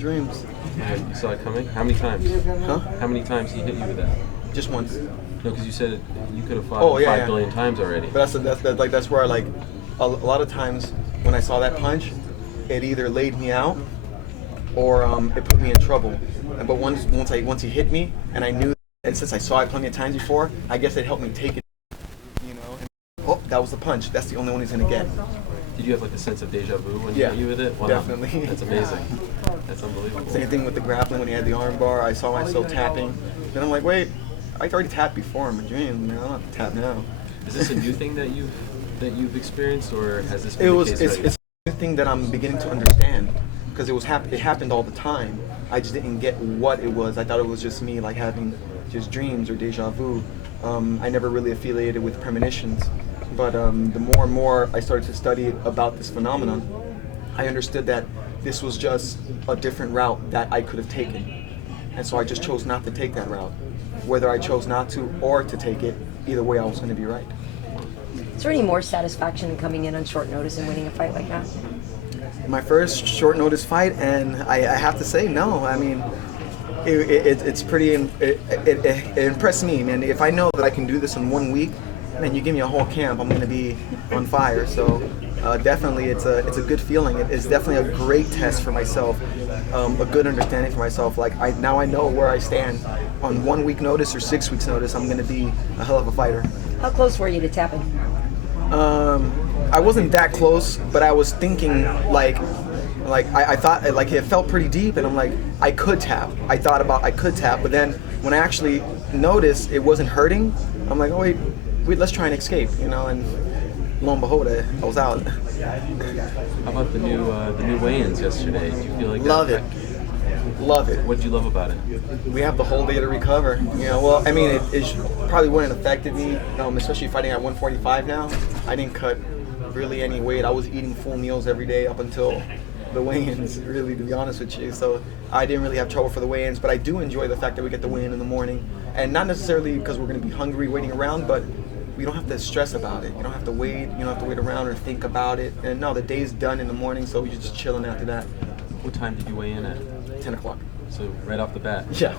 dreams. Yeah, you saw it coming? How many times? Huh? How many times he hit you with that? Just once. No, because you said you could have fought Oh, him yeah, 5 yeah. billion times already. But that's where like a lot of times when I saw that punch, it either laid me out or it put me in trouble. But once he hit me, and I knew, and since I saw it plenty of times before, I guess it helped me take it. You know. And, oh, that was the punch. That's the only one he's gonna get. Did you have like a sense of deja vu when he Yeah, hit you with it? Wow. definitely. That's amazing. That's unbelievable. Same thing with the grappling when he had the arm bar. I saw myself tapping. Then I'm like, wait, I already tapped before in my dream. Man, I don't have to tap now. Is this a new thing that you've experienced, or has this been the case already? It's a thing that I'm beginning to understand because it happened all the time. I just didn't get what it was. I thought it was just me like having just dreams or deja vu. I never really affiliated with premonitions, but the more and more I started to study about this phenomenon, I understood that this was just a different route that I could have taken, and so I just chose not to take that route. Whether I chose not to or to take it, either way I was going to be right. Is there any more satisfaction in coming in on short notice and winning a fight like that? My first short notice fight, and I have to say no. I mean, it's pretty. It impressed me, man. If I know that I can do this in 1 week, man, you give me a whole camp, I'm going to be on fire. So definitely, it's a good feeling. It's definitely a great test for myself, a good understanding for myself. Like now I know where I stand. On 1 week notice or 6 weeks notice, I'm going to be a hell of a fighter. How close were you to tapping? I wasn't that close, but I was thinking like I thought like it felt pretty deep, and I'm like I could tap. I thought about I could tap, but then when I actually noticed it wasn't hurting, I'm like, oh wait, let's try and escape, you know. And lo and behold, I was out. How about the new weigh-ins yesterday? Do you feel like Love it. Love it. What did you love about it? We have the whole day to recover. You know, well, I mean, it probably wouldn't have affected me, especially fighting at 145 now. I didn't cut really any weight. I was eating full meals every day up until the weigh-ins, really, to be honest with you. So I didn't really have trouble for the weigh-ins, but I do enjoy the fact that we get the weigh-in in the morning. And not necessarily because we're going to be hungry waiting around, but we don't have to stress about it. You don't have to wait. You don't have to wait around or think about it. And no, the day's done in the morning, so you're just chilling after that. What time did you weigh in at? 10 o'clock. So right off the bat. Yeah.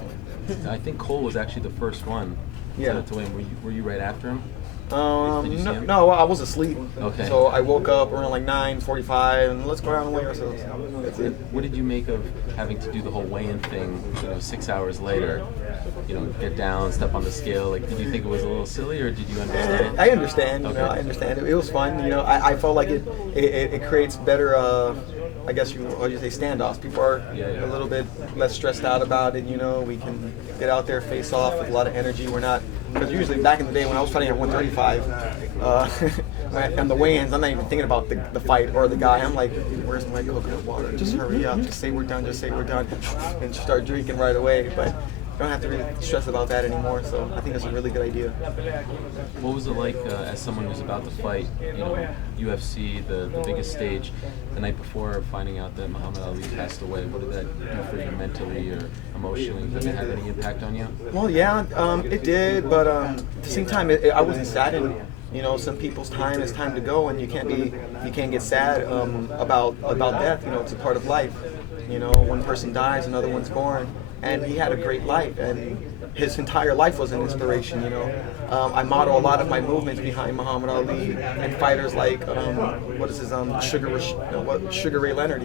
I think Cole was actually the first one. Yeah. To weigh in. Were you right after him? Did you see him? No, I was asleep. Okay. So I woke up around like 9:45, and let's go around and weigh ourselves. That's it. What did you make of having to do the whole weigh-in thing? 6 hours later, get down, step on the scale. Like, did you think it was a little silly, or did you understand? I understand. Okay. I understand. It was fun. I felt like it creates better. I guess you say standoffs. People are a little bit less stressed out about it. We can get out there, face off with a lot of energy. We're not, because usually back in the day when I was fighting at 135, on the weigh-ins, I'm not even thinking about the fight or the guy. I'm like, where's my coconut water? Just hurry up. Just say we're done. Just say we're done, and start drinking right away. But I don't have to really stress about that anymore. So I think it's a really good idea. What was it like as someone who's about to fight, UFC, the biggest stage, the night before finding out that Muhammad Ali passed away? What did that do for you mentally or emotionally? Did it have any impact on you? Well, yeah, it did, but at the same time, I wasn't saddened. Some people's time is time to go, and you can't get sad about death. It's a part of life. One person dies, another one's born. And he had a great life, and his entire life was an inspiration. I model a lot of my movements behind Muhammad Ali and fighters like Sugar Ray Leonard.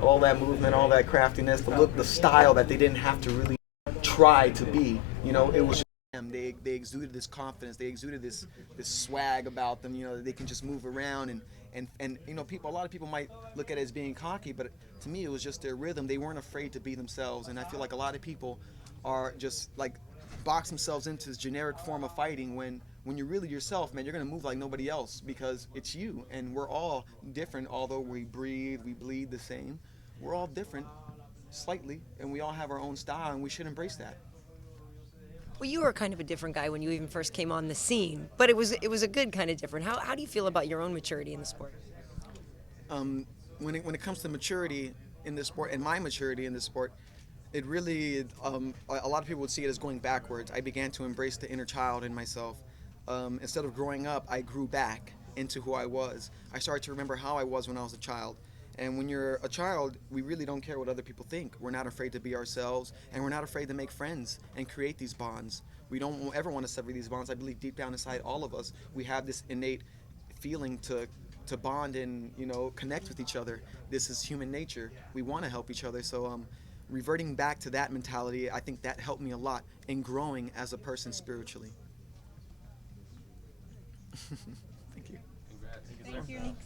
All that movement, all that craftiness, the look, the style that they didn't have to really try to be. It was just them. They exuded this confidence. They exuded this swag about them. That they can just move around and a lot of people might look at it as being cocky, but to me it was just their rhythm. They weren't afraid to be themselves, and I feel like a lot of people are just like box themselves into this generic form of fighting when you're really yourself, man. You're gonna move like nobody else because it's you, and we're all different. Although we breathe, we bleed the same, we're all different slightly, and we all have our own style, and we should embrace that. Well, you were kind of a different guy when you even first came on the scene, but it was a good kind of different. How do you feel about your own maturity in the sport? When it comes to maturity in this sport, and my maturity in this sport, it really a lot of people would see it as going backwards. I began to embrace the inner child in myself. Instead of growing up, I grew back into who I was. I started to remember how I was when I was a child, And when you're a child, we really don't care what other people think. We're not afraid to be ourselves, and we're not afraid to make friends and create these bonds. We don't ever want to sever these bonds. I believe deep down inside all of us, we have this innate feeling to bond and, you know, connect with each other. This is human nature. We want to help each other. So reverting back to that mentality, I think that helped me a lot in growing as a person spiritually. Thank you. Congrats. Thank you.